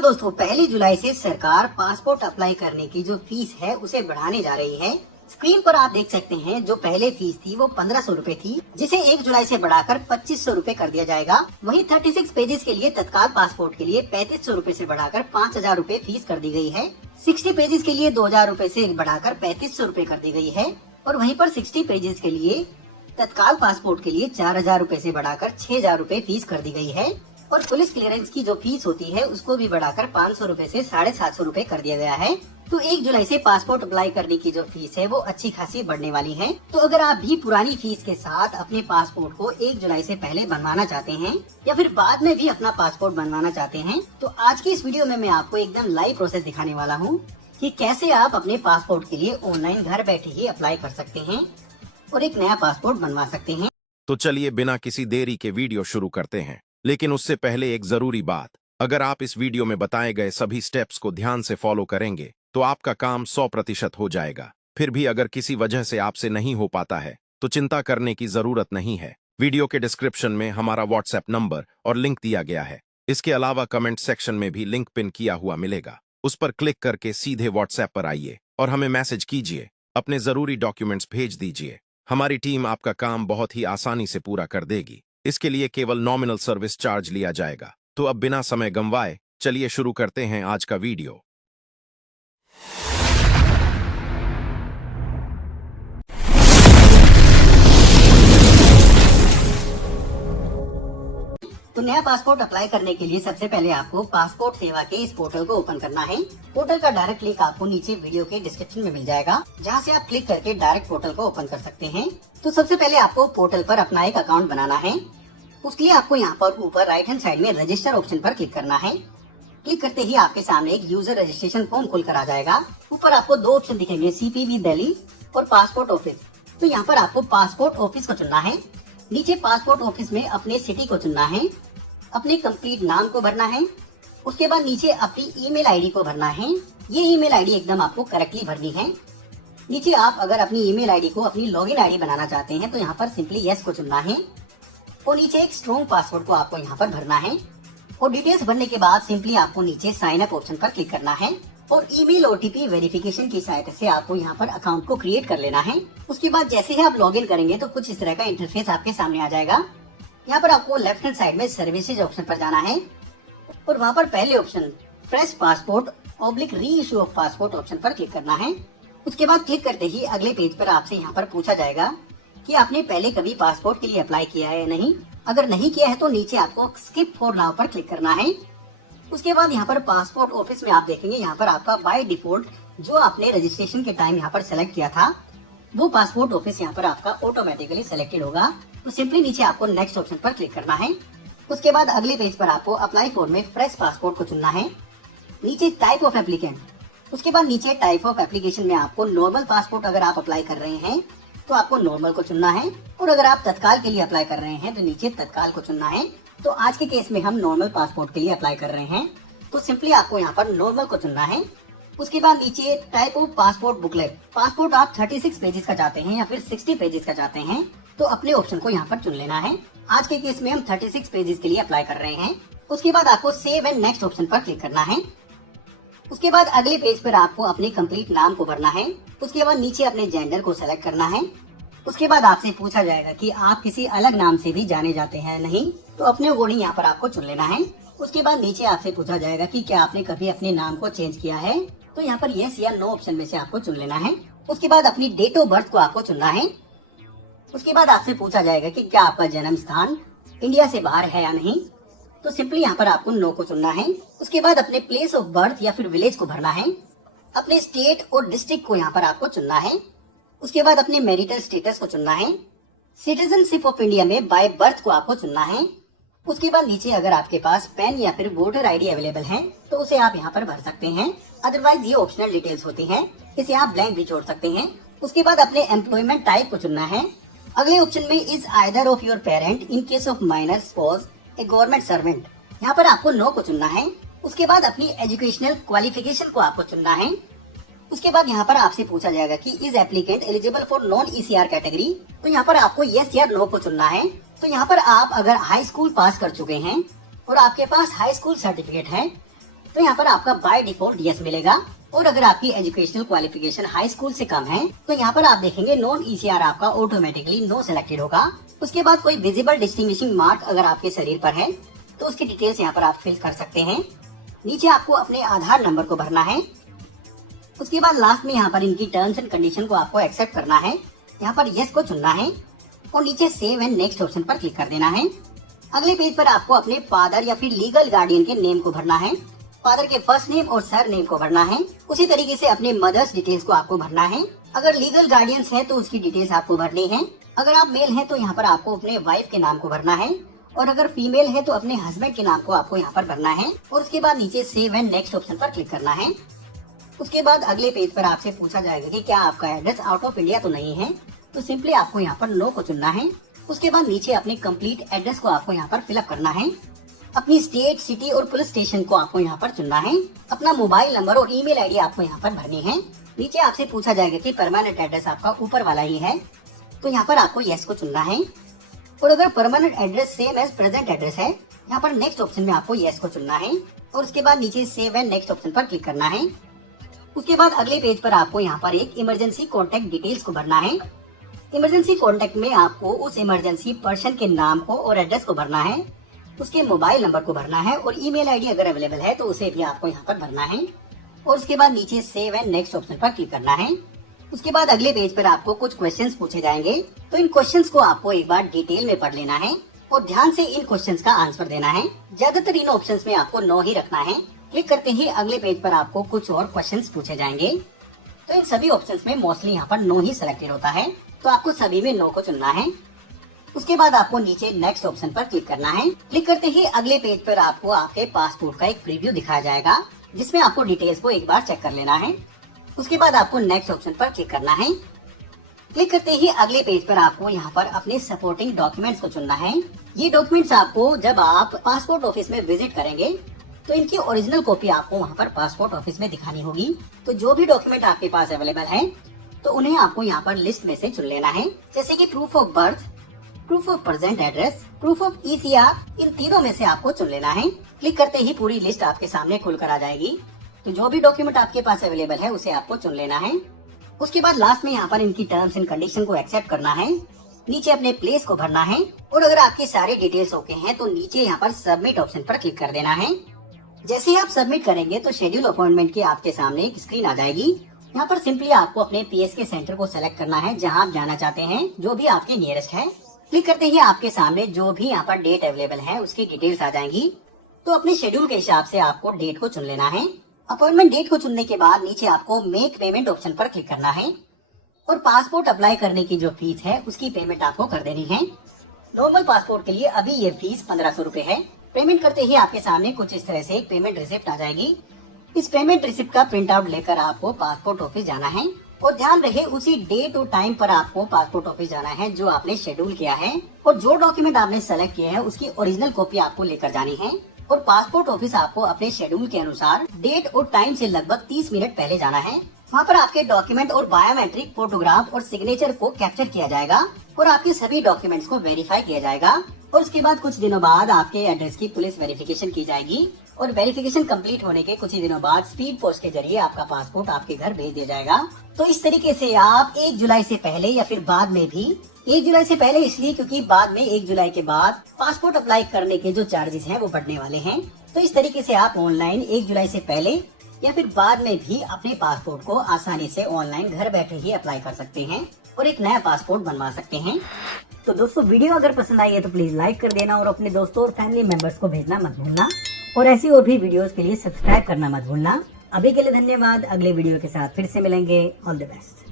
हाँ दोस्तों, 1 जुलाई से सरकार पासपोर्ट अप्लाई करने की जो फीस है उसे बढ़ाने जा रही है। स्क्रीन पर आप देख सकते हैं, जो पहले फीस थी वो 1500 रूपए थी, जिसे 1 जुलाई से बढ़ाकर 2500 रूपए कर दिया जाएगा। वहीं 36 पेजेस के लिए तत्काल पासपोर्ट के लिए 3500 रूपए से बढ़ाकर 5000 रूपए फीस कर दी गई है। 60 पेजेस के लिए 2000 रूपए से बढ़ाकर 3500 रूपए कर दी गई है। और वहीं पर 60 पेजेस के लिए तत्काल पासपोर्ट के लिए 4000 रूपए से बढ़ाकर 6000 रूपए फीस कर दी गई है। और पुलिस क्लियरेंस की जो फीस होती है उसको भी बढ़ाकर 500 रूपए से 750 रूपए कर दिया गया है। तो 1 जुलाई से पासपोर्ट अप्लाई करने की जो फीस है वो अच्छी खासी बढ़ने वाली है। तो अगर आप भी पुरानी फीस के साथ अपने पासपोर्ट को 1 जुलाई से पहले बनवाना चाहते हैं या फिर बाद में भी अपना पासपोर्ट बनवाना चाहते हैं, तो आज की इस वीडियो में मैं आपको एकदम लाइव प्रोसेस दिखाने वाला हूँ कि कैसे आप अपने पासपोर्ट के लिए ऑनलाइन घर बैठे ही अप्लाई कर सकते हैं और एक नया पासपोर्ट बनवा सकते हैं। तो चलिए बिना किसी देरी के वीडियो शुरू करते हैं। लेकिन उससे पहले एक जरूरी बात, अगर आप इस वीडियो में बताए गए सभी स्टेप्स को ध्यान से फॉलो करेंगे तो आपका काम 100% हो जाएगा। फिर भी अगर किसी वजह से आपसे नहीं हो पाता है तो चिंता करने की जरूरत नहीं है। वीडियो के डिस्क्रिप्शन में हमारा व्हाट्सएप नंबर और लिंक दिया गया है। इसके अलावा कमेंट सेक्शन में भी लिंक पिन किया हुआ मिलेगा। उस पर क्लिक करके सीधे व्हाट्सएप पर आइए और हमें मैसेज कीजिए, अपने जरूरी डॉक्यूमेंट्स भेज दीजिए। हमारी टीम आपका काम बहुत ही आसानी से पूरा कर देगी। इसके लिए केवल नॉमिनल सर्विस चार्ज लिया जाएगा। तो अब बिना समय गंवाए चलिए शुरू करते हैं आज का वीडियो। तो नया पासपोर्ट अप्लाई करने के लिए सबसे पहले आपको पासपोर्ट सेवा के इस पोर्टल को ओपन करना है। पोर्टल का डायरेक्ट लिंक आपको नीचे वीडियो के डिस्क्रिप्शन में मिल जाएगा, जहां से आप क्लिक करके डायरेक्ट पोर्टल को ओपन कर सकते हैं। तो सबसे पहले आपको पोर्टल पर अपना एक अकाउंट बनाना है। उसके लिए आपको यहाँ पर ऊपर राइट हैंड साइड में रजिस्टर ऑप्शन पर क्लिक करना है। क्लिक करते ही आपके सामने एक यूजर रजिस्ट्रेशन फॉर्म खुलकर आ जाएगा। ऊपर आपको 2 ऑप्शन दिखेंगे, CPV दिल्ली और पासपोर्ट ऑफिस। तो यहाँ पर आपको पासपोर्ट ऑफिस को चुनना है। नीचे पासपोर्ट ऑफिस में अपने सिटी को चुनना है, अपने कंप्लीट नाम को भरना है। उसके बाद नीचे अपनी ईमेल आईडी को भरना है। ये ईमेल आईडी एकदम आपको करेक्टली भरनी है। नीचे आप अगर अपनी ईमेल आईडी को अपनी लॉगिन आईडी बनाना चाहते हैं तो यहाँ पर सिंपली यस को चुनना है। और नीचे एक स्ट्रॉन्ग पासवर्ड को आपको यहाँ पर भरना है। और डिटेल्स भरने के बाद सिंपली आपको नीचे साइन अप ऑप्शन पर क्लिक करना है। और ईमेल OTP वेरिफिकेशन की सहायता से आपको यहाँ पर अकाउंट को क्रिएट कर लेना है। उसके बाद जैसे ही आप लॉगिन करेंगे तो कुछ इस तरह का इंटरफेस आपके सामने आ जाएगा। यहाँ पर आपको लेफ्ट हैंड साइड में सर्विसेज ऑप्शन पर जाना है और वहाँ पर पहले ऑप्शन फ्रेश पासपोर्ट / री इशू ऑफ पासपोर्ट ऑप्शन पर क्लिक करना है। उसके बाद क्लिक करते ही अगले पेज पर आपसे यहाँ पर पूछा जाएगा कि आपने पहले कभी पासपोर्ट के लिए अप्लाई किया है या नहीं। अगर नहीं किया है तो नीचे आपको स्किप फॉर नाउ पर क्लिक करना है। उसके बाद यहाँ पर पासपोर्ट ऑफिस में आप देखेंगे यहाँ पर आपका बाय डिफॉल्ट जो आपने रजिस्ट्रेशन के टाइम यहाँ पर सेलेक्ट किया था वो पासपोर्ट ऑफिस यहाँ पर आपका ऑटोमेटिकली सेलेक्टेड होगा। तो सिंपली नीचे आपको नेक्स्ट ऑप्शन पर क्लिक करना है। उसके बाद अगले पेज पर आपको अप्लाई फॉर में फ्रेश पासपोर्ट को चुनना है। नीचे टाइप ऑफ एप्लीकेंट, उसके बाद नीचे टाइप ऑफ एप्लीकेशन में आपको नॉर्मल पासपोर्ट अगर आप अप्लाई कर रहे हैं तो आपको नॉर्मल को चुनना है। और अगर आप तत्काल के लिए अप्लाई कर रहे हैं तो नीचे तत्काल को चुनना है। तो आज के केस में हम नॉर्मल पासपोर्ट के लिए अप्लाई कर रहे हैं, तो सिंपली आपको यहाँ पर नॉर्मल को चुनना है। उसके बाद नीचे type of passport booklet, passport आप 36 पेजेस का चाहते हैं या फिर 60 पेजेस का चाहते हैं तो अपने ऑप्शन को यहाँ पर चुन लेना है। आज के केस में हम 36 पेजेस के लिए अप्लाई कर रहे हैं। उसके बाद आपको सेव एंड नेक्स्ट ऑप्शन पर क्लिक करना है। उसके बाद अगले पेज पर आपको अपने कंप्लीट नाम को भरना है। उसके बाद नीचे अपने जेंडर को सेलेक्ट करना है। उसके बाद आपसे पूछा जाएगा कि आप किसी अलग नाम से भी जाने जाते हैं नहीं, तो अपने अकॉर्डिंग यहाँ पर आपको चुन लेना है। उसके बाद नीचे आपसे पूछा जाएगा कि क्या आपने कभी अपने नाम को चेंज किया है, तो यहाँ पर यस या नो ऑप्शन में से आपको चुन लेना है। उसके बाद अपनी डेट ऑफ बर्थ को आपको चुनना है। उसके बाद आपसे पूछा जाएगा कि क्या आपका जन्म स्थान इंडिया से बाहर है या नहीं, तो सिंपली यहाँ पर आपको नो को चुनना है। उसके बाद अपने प्लेस ऑफ बर्थ या फिर विलेज को भरना है। अपने स्टेट और डिस्ट्रिक्ट को यहाँ पर आपको चुनना है। उसके बाद अपने मैरिटल स्टेटस को चुनना है। सिटीजनशिप ऑफ इंडिया में बाय बर्थ को आपको चुनना है। उसके बाद नीचे अगर आपके पास पेन या फिर वोटर आईडी अवेलेबल है तो उसे आप यहाँ पर भर सकते हैं। अदरवाइज ये ऑप्शनल डिटेल्स होती हैं, इसे आप ब्लैंक भी छोड़ सकते हैं। उसके बाद अपने एम्प्लॉयमेंट टाइप को चुनना है। अगले ऑप्शन में is either of your parent in case of minor spouse A government servant, यहाँ पर आपको नो को चुनना है। उसके बाद अपनी एजुकेशनल क्वालिफिकेशन को आपको चुनना है। उसके बाद यहाँ पर आपसे पूछा जाएगा कि is applicant eligible for non ECR category, तो यहाँ पर आपको यस या नो को चुनना है। तो यहाँ पर आप अगर हाई स्कूल पास कर चुके हैं और आपके पास हाई स्कूल सर्टिफिकेट है तो यहाँ पर आपका बाय डिफॉल्ट यस मिलेगा। और अगर आपकी एजुकेशनल क्वालिफिकेशन हाई स्कूल से कम है तो यहाँ पर आप देखेंगे नॉन ईसीआर आपका ऑटोमेटिकली नो सिलेक्टेड होगा। उसके बाद कोई विजिबल डिस्टिंग्विशिंग मार्क अगर आपके शरीर पर है तो उसकी डिटेल्स यहाँ पर आप फिल कर सकते हैं। नीचे आपको अपने आधार नंबर को भरना है। उसके बाद लास्ट में यहाँ पर इनकी टर्म्स एंड कंडीशन को आपको एक्सेप्ट करना है। यहाँ पर यस को चुनना है और नीचे सेव एंड नेक्स्ट ऑप्शन पर क्लिक कर देना है। अगले पेज पर आपको अपने फादर या फिर लीगल गार्डियन के नेम को भरना है। फादर के फर्स्ट नेम और सर नेम को भरना है। उसी तरीके से अपने मदर्स डिटेल्स को आपको भरना है। अगर लीगल गार्डियंस है तो उसकी डिटेल्स आपको भरनी है। अगर आप मेल हैं तो यहाँ पर आपको अपने वाइफ के नाम को भरना है और अगर फीमेल है तो अपने हस्बैंड के नाम को आपको यहाँ पर भरना है और उसके बाद नीचे सेव एंड नेक्स्ट ऑप्शन पर क्लिक करना है। उसके बाद अगले पेज पर आपसे पूछा जाएगा कि क्या आपका एड्रेस आउट ऑफ इंडिया तो नहीं है, तो सिंपली आपको यहाँ पर नो को चुनना है। उसके बाद नीचे अपने कंप्लीट एड्रेस को आपको यहाँ पर फिलअप करना है। अपनी स्टेट, सिटी और पुलिस स्टेशन को आपको यहाँ पर चुनना है। अपना मोबाइल नंबर और ईमेल आईडी आपको यहाँ पर भरनी है। नीचे आपसे पूछा जाएगा कि परमानेंट एड्रेस आपका ऊपर वाला ही है, तो यहाँ पर आपको यस को चुनना है। और अगर permanent address same as present address है, यहाँ पर नेक्स्ट ऑप्शन में आपको यस को चुनना है और उसके बाद नीचे सेव एंड नेक्स्ट ऑप्शन पर क्लिक करना है। उसके बाद अगले पेज पर आपको यहाँ पर एक इमरजेंसी कॉन्टेक्ट डिटेल्स को भरना है। इमरजेंसी कॉन्टेक्ट में आपको उस इमरजेंसी पर्सन के नाम को और एड्रेस को भरना है, उसके मोबाइल नंबर को भरना है और ईमेल आईडी अगर अवेलेबल है तो उसे भी आपको यहाँ पर भरना है और उसके बाद नीचे सेव एंड नेक्स्ट ऑप्शन पर क्लिक करना है। उसके बाद अगले पेज पर आपको कुछ क्वेश्चंस पूछे जाएंगे, तो इन क्वेश्चंस को आपको एक बार डिटेल में पढ़ लेना है और ध्यान से इन क्वेश्चंस का आंसर देना है। ज्यादातर इन ऑप्शंस में आपको नो ही रखना है। क्लिक करते ही अगले पेज पर आपको कुछ और क्वेश्चंस पूछे जाएंगे, तो इन सभी ऑप्शंस में मोस्टली यहाँ पर नो ही सिलेक्टेड होता है, तो आपको सभी में नो को चुनना है। उसके बाद आपको नीचे नेक्स्ट ऑप्शन पर क्लिक करना है। क्लिक करते ही अगले पेज पर आपको आपके पासपोर्ट का एक प्रीव्यू दिखाया जाएगा, जिसमें आपको डिटेल्स को एक बार चेक कर लेना है। उसके बाद आपको नेक्स्ट ऑप्शन पर क्लिक करना है। क्लिक करते ही अगले पेज पर आपको यहाँ पर अपने सपोर्टिंग डॉक्यूमेंट्स को चुनना है। ये डॉक्यूमेंट्स आपको जब आप पासपोर्ट ऑफिस में विजिट करेंगे तो इनकी ओरिजिनल कॉपी आपको वहाँ पर पासपोर्ट ऑफिस में दिखानी होगी। तो जो भी डॉक्यूमेंट आपके पास अवेलेबल है तो उन्हें आपको यहाँ पर लिस्ट में से चुन लेना है, जैसे कि proof of birth, proof of present address, proof of ECR, इन तीनों में से आपको चुन लेना है। क्लिक करते ही पूरी लिस्ट आपके सामने खुलकर आ जाएगी। तो जो भी डॉक्यूमेंट आपके पास अवेलेबल है उसे आपको चुन लेना है। उसके बाद लास्ट में यहाँ पर इनकी टर्म्स एंड कंडीशन को एक्सेप्ट करना है। नीचे अपने प्लेस को भरना है और अगर आपकी सारी डिटेल्स ओके हैं तो नीचे यहाँ पर सबमिट ऑप्शन पर क्लिक कर देना है। जैसे ही आप सबमिट करेंगे तो शेड्यूल अपॉइंटमेंट की आपके सामने एक स्क्रीन आ जाएगी। यहाँ पर सिंपली आपको अपने पीएसके सेंटर को सेलेक्ट करना है जहाँ आप जाना चाहते हैं, जो भी आपके नियरेस्ट है। क्लिक करते ही आपके सामने जो भी यहाँ पर डेट अवेलेबल है उसकी डिटेल्स आ जाएंगी। तो अपने शेड्यूल के हिसाब से आपको डेट को चुन लेना है। अपॉइंटमेंट डेट को चुनने के बाद नीचे आपको मेक पेमेंट ऑप्शन पर क्लिक करना है और पासपोर्ट अप्लाई करने की जो फीस है उसकी पेमेंट आपको कर देनी है। नॉर्मल पासपोर्ट के लिए अभी ये फीस 1500 रुपए है। पेमेंट करते ही आपके सामने कुछ इस तरह से एक पेमेंट रिसिप्ट आ जाएगी। इस पेमेंट रिसिप्ट का प्रिंट आउट लेकर आपको पासपोर्ट ऑफिस जाना है और ध्यान रहे उसी डेट और टाइम पर आपको पासपोर्ट ऑफिस जाना है जो आपने शेड्यूल किया है और जो डॉक्यूमेंट आपने सेलेक्ट किए हैं उसकी ओरिजिनल कॉपी आपको लेकर जानी है और पासपोर्ट ऑफिस आपको अपने शेड्यूल के अनुसार डेट और टाइम से लगभग 30 मिनट पहले जाना है। वहाँ पर आपके डॉक्यूमेंट और बायोमेट्रिक फोटोग्राफ और सिग्नेचर को कैप्चर किया जाएगा और आपके सभी डॉक्यूमेंट्स को वेरीफाई किया जाएगा और उसके बाद कुछ दिनों बाद आपके एड्रेस की पुलिस वेरिफिकेशन की जाएगी और वेरिफिकेशन कंप्लीट होने के कुछ ही दिनों बाद स्पीड पोस्ट के जरिए आपका पासपोर्ट आपके घर भेज दिया जाएगा। तो इस तरीके से आप 1 जुलाई से पहले या फिर बाद में भी, 1 जुलाई से पहले इसलिए क्योंकि बाद में 1 जुलाई के बाद पासपोर्ट अप्लाई करने के जो चार्जेस हैं वो बढ़ने वाले हैं। तो इस तरीके से आप ऑनलाइन 1 जुलाई से पहले या फिर बाद में भी अपने पासपोर्ट को आसानी से ऑनलाइन घर बैठे ही अप्लाई कर सकते हैं और एक नया पासपोर्ट बनवा सकते हैं। तो दोस्तों वीडियो अगर पसंद आई है तो प्लीज लाइक कर देना और अपने दोस्तों और फैमिली मेंबर्स को भेजना मत भूलना और ऐसी और भी वीडियोस के लिए सब्सक्राइब करना मत भूलना। अभी के लिए धन्यवाद। अगले वीडियो के साथ फिर से मिलेंगे। All the best.